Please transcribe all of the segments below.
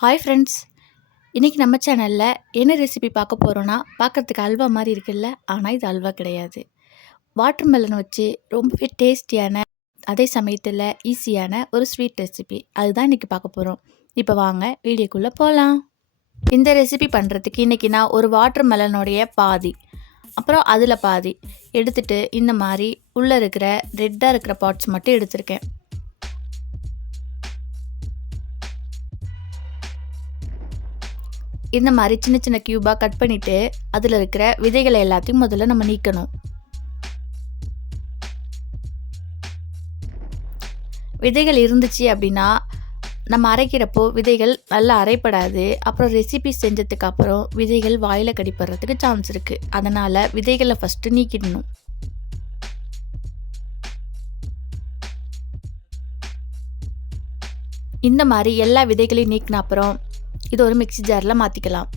Hi friends, இன்றைக்கி நம்ம சேனலில் என்ன ரெசிபி பார்க்க போகிறோன்னா, பார்க்குறதுக்கு அல்வா மாதிரி இருக்குல்ல, ஆனால் இது அல்வா கிடையாது. வாட்டர் மெலன் வச்சு ரொம்பவே டேஸ்டியான, அதே சமயத்தில் ஈஸியான ஒரு ஸ்வீட் ரெசிபி அதுதான் இன்றைக்கி பார்க்க போகிறோம். இப்போ வாங்க வீடியோக்குள்ளே போகலாம். இந்த ரெசிபி பண்ணுறதுக்கு இன்றைக்கி நான் ஒரு வாட்டர் மெலனுடைய பாதி, அப்புறம் அதில் பாதி எடுத்துகிட்டு இந்த மாதிரி உள்ளே இருக்கிற ரெட்டாக இருக்கிற பார்ட்ஸ் மட்டும் எடுத்திருக்கேன். இந்த மாதிரி சின்ன சின்ன க்யூபாக கட் பண்ணிவிட்டு அதில் இருக்கிற விதைகளை எல்லாத்தையும் முதல்ல நம்ம நீக்கணும். விதைகள் இருந்துச்சு அப்படின்னா நம்ம அரைக்கிறப்போ விதைகள் நல்லா அரைப்படாது. அப்புறம் ரெசிபி செஞ்சதுக்கு அப்புறம் விதைகள் வாயில் கடிப்படுறதுக்கு சான்ஸ் இருக்குது. அதனால் விதைகளை ஃபஸ்ட்டு நீக்கிடணும். இந்த மாதிரி எல்லா விதைகளையும் நீக்கின அப்புறம் இது ஒரு மிக்ஸி ஜாரில் மாற்றிக்கலாம்.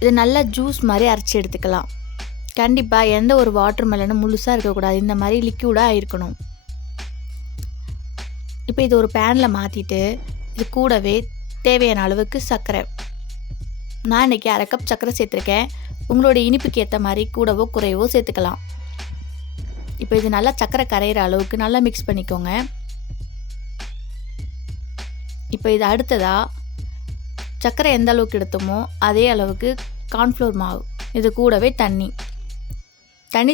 இது நல்லா ஜூஸ் மாதிரி அரைச்சி எடுத்துக்கலாம். கண்டிப்பாக எந்த ஒரு வாட்டர் மெலனும் முழுசாக இருக்கக்கூடாது, இந்த மாதிரி லிக்யூடாக இருக்கணும். இப்போ இது ஒரு பேனில் மாற்றிட்டு இது கூடவே தேவையான அளவுக்கு சர்க்கரை, நான் இன்றைக்கி 1/2 கப் சர்க்கரை சேர்த்துருக்கேன். உங்களோட இனிப்புக்கு ஏற்ற மாதிரி கூடவோ குறைவோ சேர்த்துக்கலாம். இப்போ இது நல்லா சர்க்கரை கரையிற அளவுக்கு நல்லா மிக்ஸ் பண்ணிக்கோங்க. இப்போ இது அடுத்ததாக சர்க்கரை எந்த அளவுக்கு எடுத்தோமோ அதே அளவுக்கு கார்ன்ஃப்ளவர் மாவு, இது கூடவே தண்ணி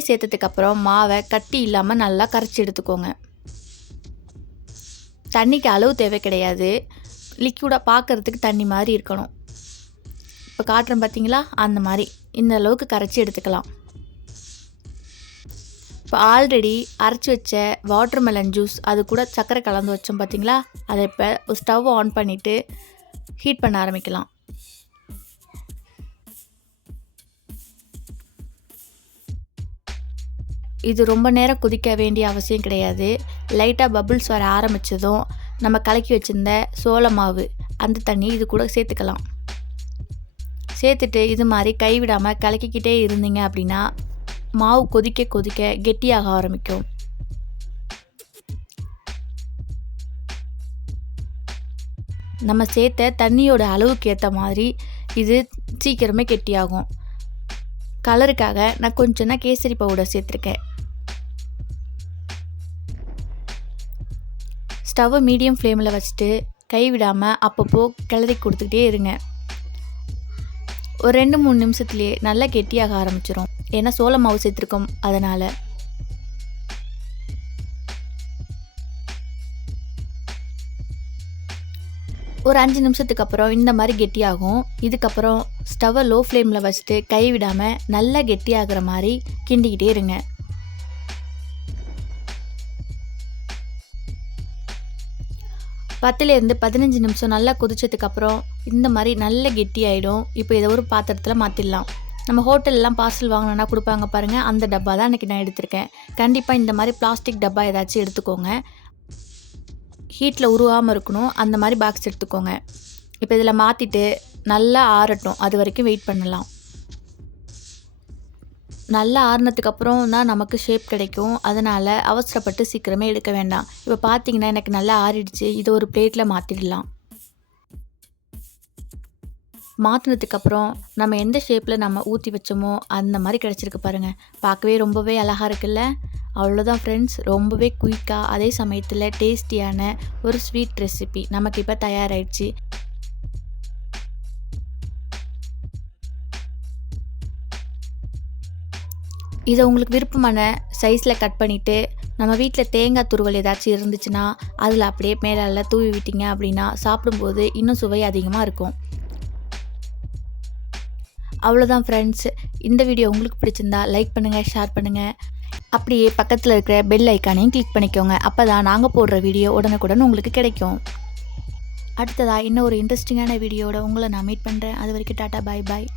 சேர்த்ததுக்கப்புறம் மாவை கட்டி இல்லாமல் நல்லா கரைச்சி எடுத்துக்கோங்க. தண்ணிக்கு அளவு தேவை கிடையாது, லிக்யூடாக பார்க்குறதுக்கு தண்ணி மாதிரி இருக்கணும். இப்போ காட்டுறேன் பார்த்தீங்களா, அந்த மாதிரி இந்த அளவுக்கு கரைச்சி எடுத்துக்கலாம். இப்போ ஆல்ரெடி அரைச்சி வச்ச வாட்டர் மெலன் ஜூஸ் அது கூட சர்க்கரை கலந்து வச்சோம் பார்த்தீங்களா, அதை இப்போ ஸ்டவ் ஆன் பண்ணிவிட்டு ஹீட் பண்ண ஆரம்பிக்கலாம். இது ரொம்ப நேரம் கொதிக்க வேண்டிய அவசியம் கிடையாது. லைட்டாக பபுள்ஸ் வர ஆரம்பித்ததும் நம்ம கலக்கி வச்சுருந்த சோள மாவு அந்த தண்ணி இது கூட சேர்த்துக்கலாம். சேர்த்துட்டு இது மாதிரி கைவிடாமல் கலக்கிக்கிட்டே இருந்தீங்க அப்படின்னா மாவு கொதிக்க கொதிக்க கெட்டியாக ஆரம்பிக்கும். நம்ம சேர்த்த தண்ணியோட அளவுக்கு ஏற்ற மாதிரி இது சீக்கிரமே கெட்டியாகும். கலருக்காக நான் கொஞ்சம் கேசரி பவுடர் சேர்த்துருக்கேன். ஸ்டவ்வை மீடியம் ஃப்ளேமில் வச்சுட்டு கைவிடாமல் அப்பப்போ கிளறி கொடுத்துக்கிட்டே இருங்க. ஒரு 2-3 நிமிஷத்துலேயே நல்லா கெட்டியாக ஆரம்பிச்சிடும். ஏன்னா சோள மாவு சேர்த்துருக்கோம் அதனால். ஒரு 5 நிமிஷத்துக்கு அப்புறம் இந்த மாதிரி கெட்டியாகும். இதுக்கப்புறம் ஸ்டவ்வை லோ ஃப்ளேமில் வச்சுட்டு கைவிடாமல் நல்லா கெட்டியாகிற மாதிரி கிண்டிக்கிட்டே இருங்க. பத்துலேருந்து 15 நிமிஷம் நல்லா கொதிச்சதுக்கப்புறம் இந்த மாதிரி நல்ல கெட்டி ஆகிடும். இப்போ இதை ஒரு பாத்திரத்தில் மாற்றிடலாம். நம்ம ஹோட்டல்லாம் பார்சல் வாங்கினோன்னா கொடுப்பாங்க பாருங்கள், அந்த டப்பா தான் இன்றைக்கி நான் எடுத்திருக்கேன். கண்டிப்பாக இந்த மாதிரி பிளாஸ்டிக் டப்பா ஏதாச்சும் எடுத்துக்கோங்க. ஹீட்டில் உருவாமல் இருக்கணும், அந்த மாதிரி பாக்ஸ் எடுத்துக்கோங்க. இப்போ இதில் மாற்றிட்டு நல்லா ஆறட்டும், அது வரைக்கும் வெயிட் பண்ணலாம். நல்லா ஆறுனதுக்கப்புறம் தான் நமக்கு ஷேப் கிடைக்கும். அதனால் அவசரப்பட்டு சீக்கிரமே எடுக்க வேண்டாம். இப்போ பார்த்தீங்கன்னா எனக்கு நல்லா ஆறிடுச்சு. இதை ஒரு பிளேட்டில் மாற்றிடலாம். மாற்றினதுக்கப்புறம் நம்ம எந்த ஷேப்பில் நம்ம ஊற்றி வச்சோமோ அந்த மாதிரி கிடச்சிருக்கு பாருங்கள். பார்க்கவே ரொம்பவே அழகாக இருக்குல்ல. அவ்வளோதான் ஃப்ரெண்ட்ஸ், ரொம்பவே குயிக்காக அதே சமயத்தில் டேஸ்டியான ஒரு ஸ்வீட் ரெசிபி நமக்கு இப்போ தயாராகிடுச்சு. இதை உங்களுக்கு விருப்பமான சைஸில் கட் பண்ணிவிட்டு நம்ம வீட்டில் தேங்காய் துருவல் ஏதாச்சும் இருந்துச்சுன்னா அதில் அப்படியே மேலே தூவி விட்டீங்க அப்படின்னா சாப்பிடும்போது இன்னும் சுவை அதிகமாக இருக்கும். அவ்வளோதான் ஃப்ரெண்ட்ஸ், இந்த வீடியோ உங்களுக்கு பிடிச்சிருந்தா லைக் பண்ணுங்கள், ஷேர் பண்ணுங்கள். அப்படியே பக்கத்தில் இருக்கிற பெல் ஐக்கானையும் கிளிக் பண்ணிக்கோங்க. அப்போ தான் நாங்கள் போடுற வீடியோ உடனுக்குடன் உங்களுக்கு கிடைக்கும். அடுத்ததாக இன்னும் ஒரு இன்ட்ரெஸ்டிங்கான வீடியோட உங்களை நான் மீட் பண்ணுறேன். அது வரைக்கும் டாட்டா, பாய் பாய்.